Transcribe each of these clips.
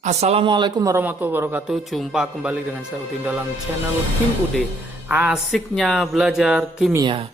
Assalamualaikum warahmatullahi wabarakatuh. Jumpa kembali dengan saya Udin dalam channel Kim UD. Asiknya belajar kimia.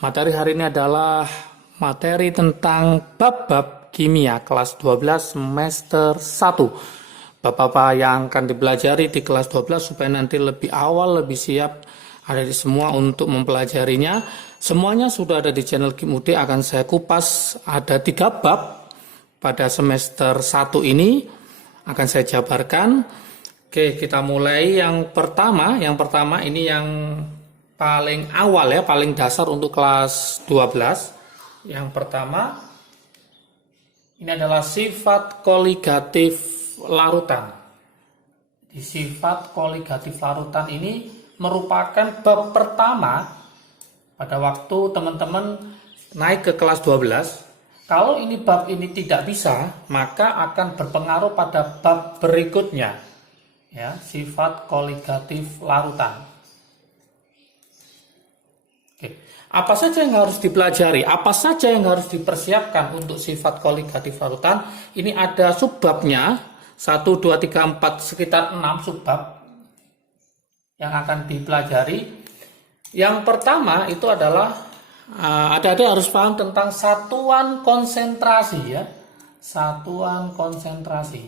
Materi hari ini adalah materi tentang bab-bab kimia kelas 12 semester 1. Bab apa yang akan dipelajari di kelas 12 supaya nanti lebih awal, lebih siap ada di semua untuk mempelajarinya. Semuanya sudah ada di channel Kim UD, akan saya kupas. Ada 3 bab pada semester 1 ini. Akan saya jabarkan. Oke, kita mulai yang pertama. Yang pertama ini yang paling awal ya, paling dasar untuk kelas 12. Yang pertama ini adalah sifat koligatif larutan. Di sifat koligatif larutan ini merupakan bab pertama pada waktu teman-teman naik ke kelas 12. Kalau ini bab ini tidak bisa, maka akan berpengaruh pada bab berikutnya, ya, sifat koligatif larutan. Oke. Apa saja yang harus dipelajari? Apa saja yang harus dipersiapkan untuk sifat koligatif larutan? Ini ada subbabnya, 1, 2, 3, 4, sekitar 6 subbab yang akan dipelajari. Yang pertama itu adalah adik-adik harus paham tentang satuan konsentrasi ya. Satuan konsentrasi.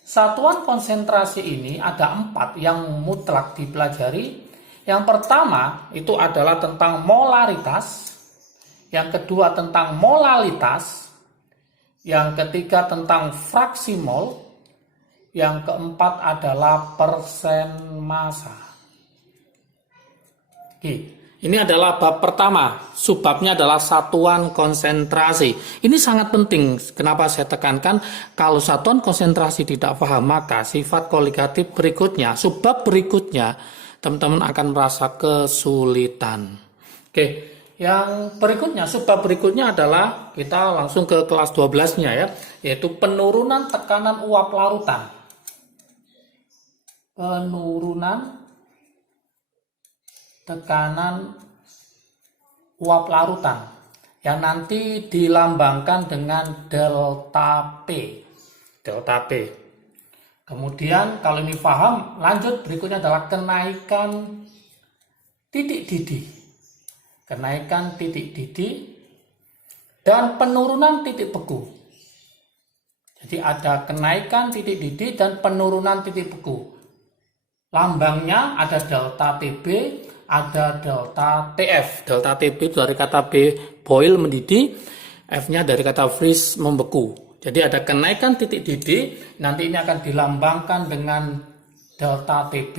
Satuan konsentrasi ini ada 4 yang mutlak dipelajari. Yang pertama itu adalah tentang molaritas. Yang kedua tentang molalitas. Yang ketiga tentang fraksi mol. Yang keempat adalah persen massa. Oke. Ini adalah bab pertama, subbabnya adalah satuan konsentrasi. Ini sangat penting, kenapa saya tekankan, kalau satuan konsentrasi tidak paham, maka sifat koligatif berikutnya, subbab berikutnya, teman-teman akan merasa kesulitan. Oke, yang berikutnya, subbab berikutnya adalah, kita langsung ke kelas 12-nya ya, yaitu penurunan tekanan uap larutan. Penurunan tekanan uap larutan yang nanti dilambangkan dengan delta P. Delta P. Kemudian kalau ini paham, lanjut berikutnya adalah kenaikan titik didih. Kenaikan titik didih dan penurunan titik beku. Jadi ada kenaikan titik didih dan penurunan titik beku. Lambangnya ada delta TB, ada delta TF. Delta TB itu dari kata boil mendidih, F-nya dari kata freeze membeku. Jadi ada kenaikan titik didih, nanti ini akan dilambangkan dengan delta TB.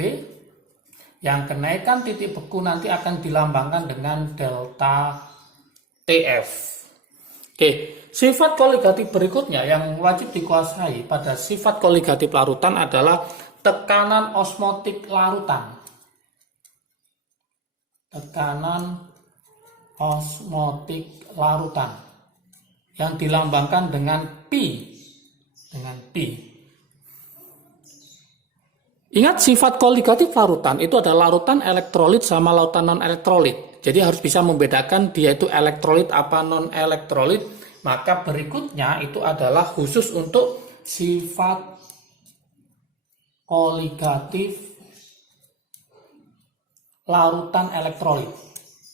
Yang kenaikan titik beku nanti akan dilambangkan dengan delta TF. Oke, sifat koligatif berikutnya yang wajib dikuasai pada sifat koligatif larutan adalah tekanan osmotik larutan. Tekanan osmotik larutan yang dilambangkan dengan pi. Ingat, sifat koligatif larutan itu adalah larutan elektrolit sama lautan non-elektrolit. Jadi harus bisa membedakan dia itu elektrolit apa non-elektrolit. Maka berikutnya itu adalah khusus untuk sifat koligatif larutan elektrolit.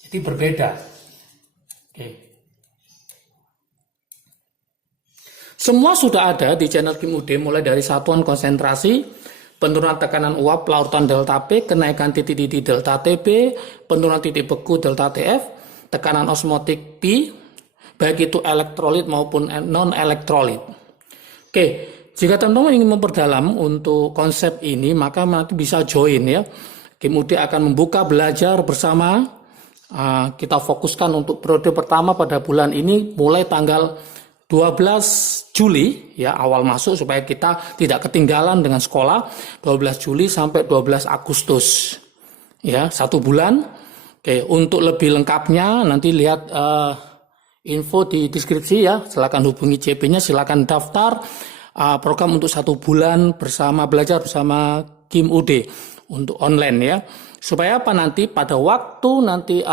Jadi berbeda. Oke. Semua sudah ada di channel Kim UD, mulai dari satuan konsentrasi, penurunan tekanan uap larutan delta P, kenaikan titik didih delta TB, penurunan titik beku delta TF, tekanan osmotik P, baik itu elektrolit maupun non-elektrolit. Oke, jika teman-teman ingin memperdalam untuk konsep ini, maka nanti bisa join ya. Kim UD akan membuka belajar bersama. Kita fokuskan untuk periode pertama pada bulan ini mulai tanggal 12 Juli ya, awal masuk supaya kita tidak ketinggalan dengan sekolah. 12 Juli sampai 12 Agustus ya, 1 bulan. Oke, untuk lebih lengkapnya nanti lihat info di deskripsi ya, silakan hubungi CP-nya, silakan daftar program untuk 1 bulan bersama, belajar bersama Kim UD untuk online ya, supaya apa, nanti pada waktu nanti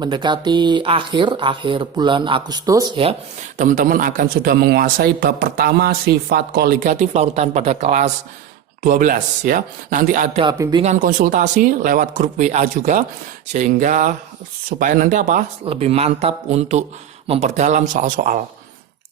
mendekati akhir bulan Agustus ya, teman-teman akan sudah menguasai bab pertama sifat koligatif larutan pada kelas 12 ya. Nanti ada bimbingan konsultasi lewat grup WA juga, sehingga supaya nanti lebih mantap untuk memperdalam soal-soal.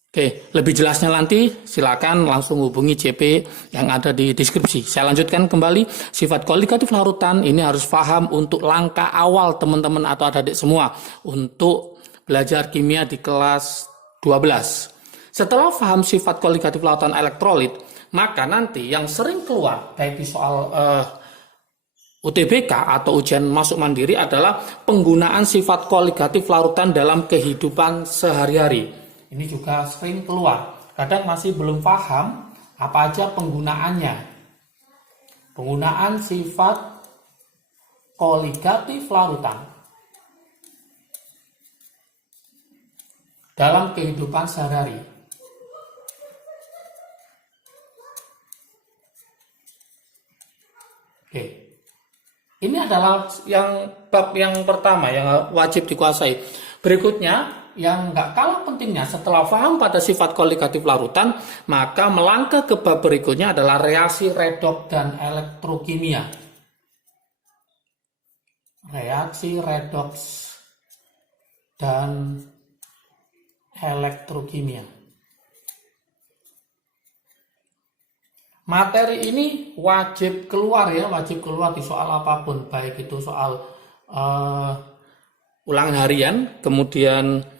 Oke, lebih jelasnya nanti silakan langsung hubungi CP yang ada di deskripsi. Saya lanjutkan kembali, sifat koligatif larutan ini harus paham untuk langkah awal teman-teman atau adik-adik semua untuk belajar kimia di kelas 12. Setelah paham sifat koligatif larutan elektrolit, maka nanti yang sering keluar baik di soal UTBK atau ujian masuk mandiri adalah penggunaan sifat koligatif larutan dalam kehidupan sehari-hari. Ini juga sering keluar. Kadang masih belum paham apa aja penggunaannya. Penggunaan sifat koligatif larutan dalam kehidupan sehari-hari. Oke. Ini adalah bab yang pertama yang wajib dikuasai. Berikutnya, yang nggak kalah pentingnya setelah paham pada sifat koligatif larutan, maka melangkah ke bab berikutnya adalah reaksi redoks dan elektrokimia. Reaksi redoks dan elektrokimia. Materi ini wajib keluar di soal apapun, baik itu soal ulangan harian, kemudian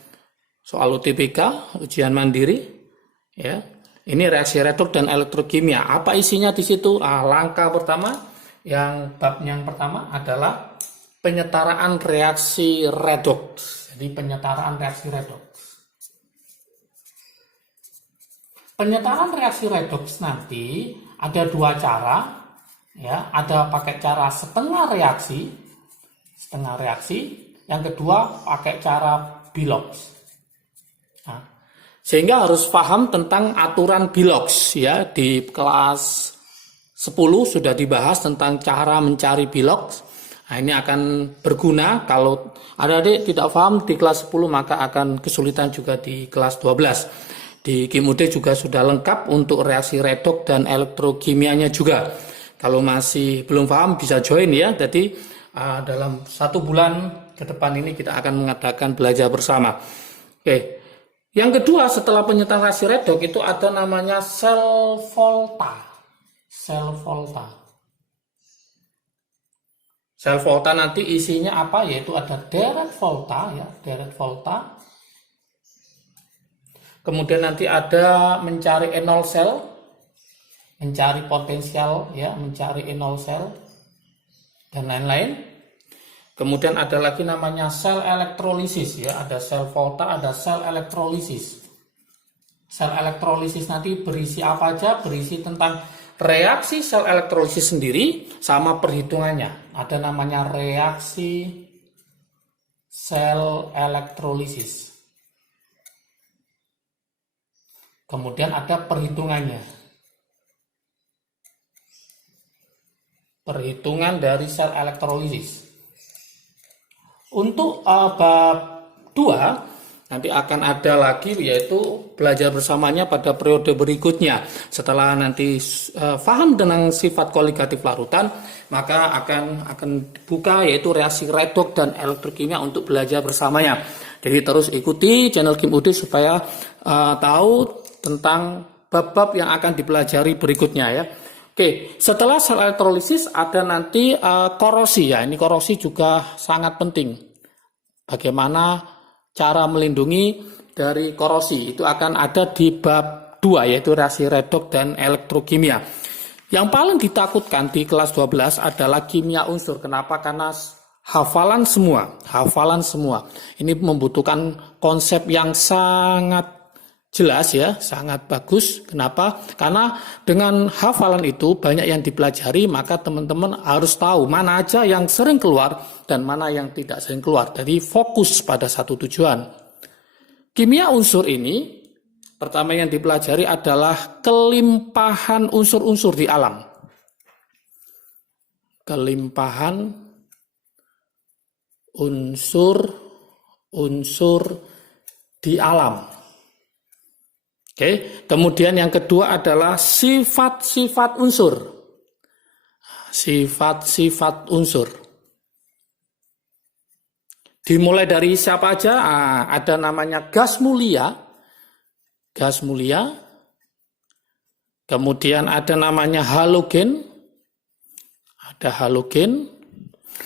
soal UTBK, ujian mandiri, ya. Ini reaksi redoks dan elektrokimia. Apa isinya di situ? Langkah pertama, bab yang pertama adalah penyetaraan reaksi redoks. Jadi penyetaraan reaksi redoks. Penyetaraan reaksi redoks nanti ada dua cara, ya. Ada pakai cara setengah reaksi, yang kedua pakai cara biloks. Nah, sehingga harus paham tentang aturan biloks ya. Di kelas 10 sudah dibahas tentang cara mencari biloks. Nah, ini akan berguna kalau adik-adik tidak paham di kelas 10 maka akan kesulitan juga di kelas 12. Di KIM-UD juga sudah lengkap untuk reaksi redoks dan elektrokimianya juga. Kalau masih belum paham bisa join ya. Jadi dalam 1 bulan ke depan ini kita akan mengadakan belajar bersama. Oke. Yang kedua setelah penyetaraan reaksi redoks itu ada namanya sel volta. Sel volta nanti isinya apa? Yaitu ada deret volta ya, deret volta. Kemudian nanti ada mencari enol sel, mencari potensial ya, mencari enol sel dan lain-lain. Kemudian ada lagi namanya sel elektrolisis ya, ada sel volta, ada sel elektrolisis. Sel elektrolisis nanti berisi apa aja? Berisi tentang reaksi sel elektrolisis sendiri sama perhitungannya. Ada namanya reaksi sel elektrolisis. Kemudian ada perhitungannya. Perhitungan dari sel elektrolisis. Untuk bab 2 nanti akan ada lagi yaitu belajar bersamanya pada periode berikutnya. Setelah nanti paham tentang sifat koligatif larutan, maka akan dibuka yaitu reaksi redoks dan elektrokimia untuk belajar bersamanya. Jadi terus ikuti channel KIM-UD supaya tahu tentang bab-bab yang akan dipelajari berikutnya ya. Oke, setelah sel elektrolisis ada nanti korosi ya. Ini korosi juga sangat penting. Bagaimana cara melindungi dari korosi itu akan ada di bab 2 yaitu reaksi redoks dan elektrokimia. Yang paling ditakutkan di kelas 12 adalah kimia unsur. Kenapa? Karena hafalan semua. Ini membutuhkan konsep yang sangat jelas ya, sangat bagus. Kenapa? Karena dengan hafalan itu banyak yang dipelajari, maka teman-teman harus tahu mana aja yang sering keluar dan mana yang tidak sering keluar. Jadi fokus pada satu tujuan. Kimia unsur ini, pertama yang dipelajari adalah kelimpahan unsur-unsur di alam. Kelimpahan unsur unsur di alam. Oke, kemudian yang kedua adalah sifat-sifat unsur. Sifat-sifat unsur. Dimulai dari siapa aja? Ada namanya gas mulia. Gas mulia. Kemudian ada namanya halogen. Ada halogen.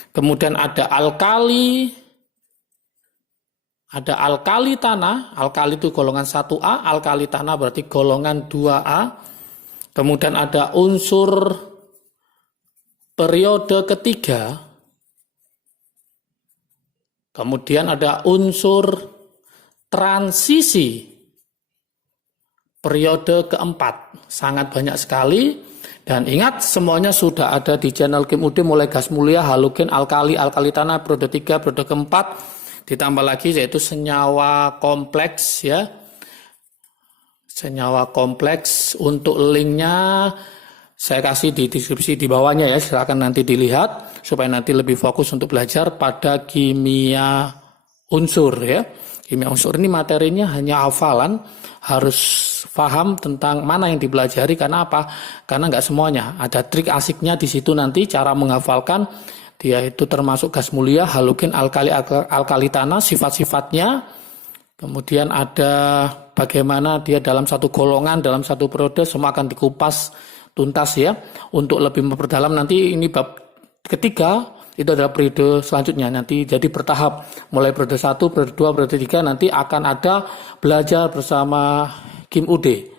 Kemudian ada alkali. Ada alkali tanah, alkali itu golongan 1A, alkali tanah berarti golongan 2A. Kemudian ada unsur periode ketiga. Kemudian ada unsur transisi periode keempat. Sangat banyak sekali. Dan ingat semuanya sudah ada di channel Kim Ude mulai gas mulia, halogen, alkali, alkali tanah, periode 3, periode keempat. Ditambah lagi yaitu senyawa kompleks ya. Senyawa kompleks, untuk linknya saya kasih di deskripsi di bawahnya ya. Silakan nanti dilihat supaya nanti lebih fokus untuk belajar pada kimia unsur ya. Kimia unsur ini materinya hanya hafalan, harus paham tentang mana yang dipelajari. Karena apa? Karena nggak semuanya. Ada trik asiknya di situ nanti cara menghafalkan. Dia itu termasuk gas mulia, halogen, alkali tanah, sifat-sifatnya. Kemudian ada bagaimana dia dalam satu golongan, dalam satu periode, semua akan dikupas tuntas ya. Untuk lebih memperdalam nanti ini bab ketiga, itu adalah periode selanjutnya. Nanti jadi bertahap, mulai periode 1, periode 2, periode 3, nanti akan ada belajar bersama Kim Ude.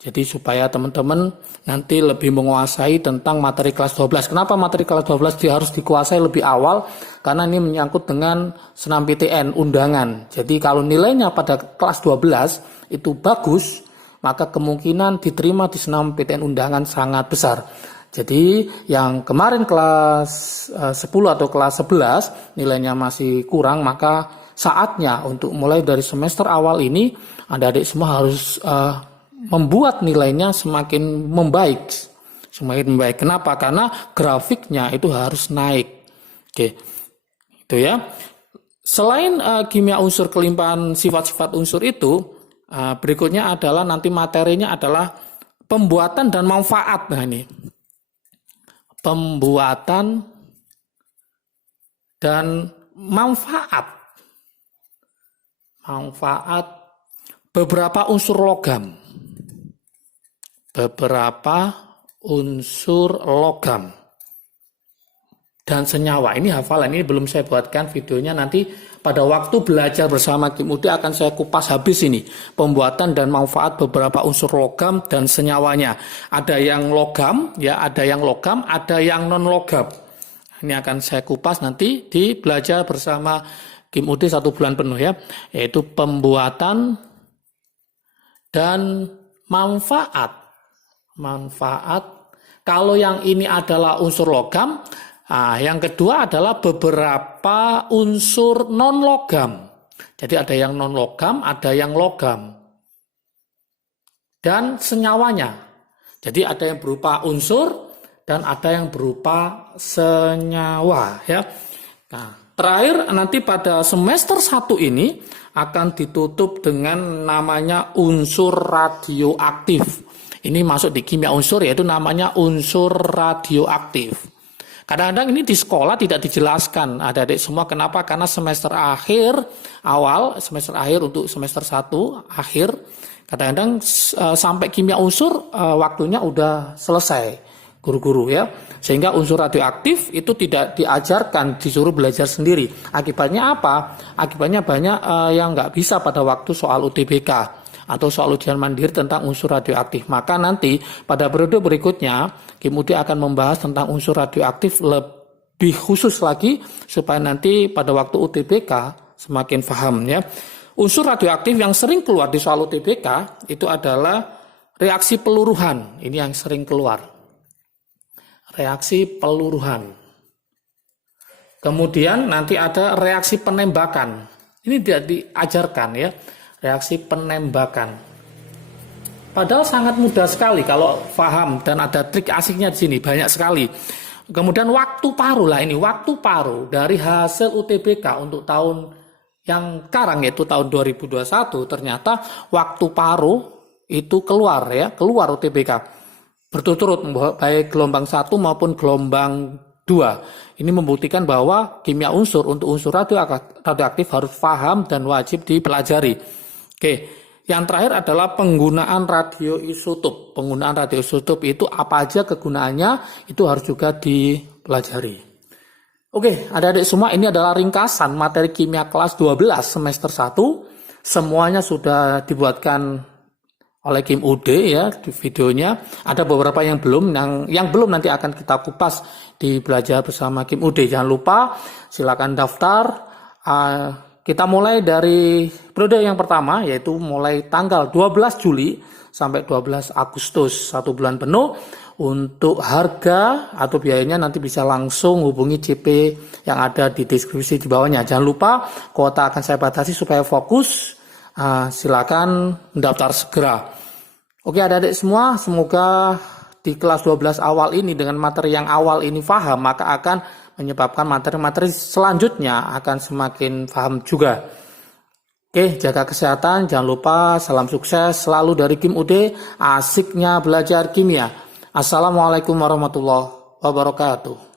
Jadi supaya teman-teman nanti lebih menguasai tentang materi kelas 12. Kenapa materi kelas 12 dia harus dikuasai lebih awal? Karena ini menyangkut dengan senam PTN, undangan. Jadi kalau nilainya pada kelas 12 itu bagus, maka kemungkinan diterima di senam PTN undangan sangat besar. Jadi yang kemarin kelas 10 atau kelas 11 nilainya masih kurang, maka saatnya untuk mulai dari semester awal ini adik-adik semua harus membuat nilainya semakin membaik. Semakin membaik. Kenapa? Karena grafiknya itu harus naik. Oke. Itu ya. Selain kimia unsur, kelimpahan sifat-sifat unsur itu, berikutnya adalah nanti materinya adalah pembuatan dan manfaat. Nah ini. Pembuatan dan manfaat. Manfaat beberapa unsur logam. Beberapa unsur logam dan senyawa. Ini hafalan, ini belum saya buatkan videonya. Nanti pada waktu belajar bersama Kim Ude akan saya kupas habis ini. Pembuatan dan manfaat beberapa unsur logam dan senyawanya. Ada yang logam, ya, ada yang logam, ada yang non logam. Ini akan saya kupas nanti di belajar bersama Kim Ude 1 bulan penuh ya. Yaitu pembuatan dan manfaat. Manfaat. Kalau yang ini adalah unsur logam, yang kedua adalah beberapa unsur non logam. Jadi ada yang non logam, ada yang logam. Dan senyawanya. Jadi ada yang berupa unsur dan ada yang berupa senyawa ya. Nah, terakhir nanti pada semester 1 ini akan ditutup dengan namanya unsur radioaktif. Ini masuk di kimia unsur, yaitu namanya unsur radioaktif. Kadang-kadang ini di sekolah tidak dijelaskan adik-adik semua. Kenapa? Karena semester akhir awal, semester akhir untuk semester 1 akhir, kadang-kadang sampai kimia unsur waktunya udah selesai guru-guru ya. Sehingga unsur radioaktif itu tidak diajarkan, disuruh belajar sendiri. Akibatnya apa? Akibatnya banyak yang nggak bisa pada waktu soal UTBK. Atau soal ujian mandiri tentang unsur radioaktif. Maka nanti pada periode berikutnya Kim Ude akan membahas tentang unsur radioaktif lebih khusus lagi supaya nanti pada waktu UTBK semakin paham ya. Unsur radioaktif yang sering keluar di soal UTBK itu adalah reaksi peluruhan. Ini yang sering keluar. Reaksi peluruhan. Kemudian nanti ada reaksi penembakan. Ini tidak diajarkan ya. Reaksi penembakan. Padahal sangat mudah sekali kalau paham dan ada trik asiknya di sini banyak sekali. Kemudian waktu paruh lah ini, waktu paruh dari hasil UTBK untuk tahun yang sekarang yaitu tahun 2021 ternyata waktu paruh itu keluar UTBK berturut-turut baik gelombang 1 maupun gelombang 2. Ini membuktikan bahwa kimia unsur untuk unsur radioaktif harus paham dan wajib dipelajari. Oke, yang terakhir adalah penggunaan radioisotop. Penggunaan radioisotop itu apa aja kegunaannya itu harus juga dipelajari. Oke, adik-adik semua, ini adalah ringkasan materi kimia kelas 12 semester 1. Semuanya sudah dibuatkan oleh Kim UD ya di videonya. Ada beberapa yang belum, yang belum nanti akan kita kupas di belajar bersama Kim UD. Jangan lupa silakan daftar. Kita mulai dari periode yang pertama, yaitu mulai tanggal 12 Juli sampai 12 Agustus, 1 bulan penuh. Untuk harga atau biayanya nanti bisa langsung hubungi CP yang ada di deskripsi di bawahnya. Jangan lupa kuota akan saya batasi supaya fokus. Silakan mendaftar segera. Oke adik-adik semua, semoga di kelas 12 awal ini dengan materi yang awal ini paham, maka akan menyebabkan materi-materi selanjutnya akan semakin paham juga. Oke, jaga kesehatan, jangan lupa, salam sukses selalu dari Kim UD, asiknya belajar kimia. Assalamualaikum warahmatullahi wabarakatuh.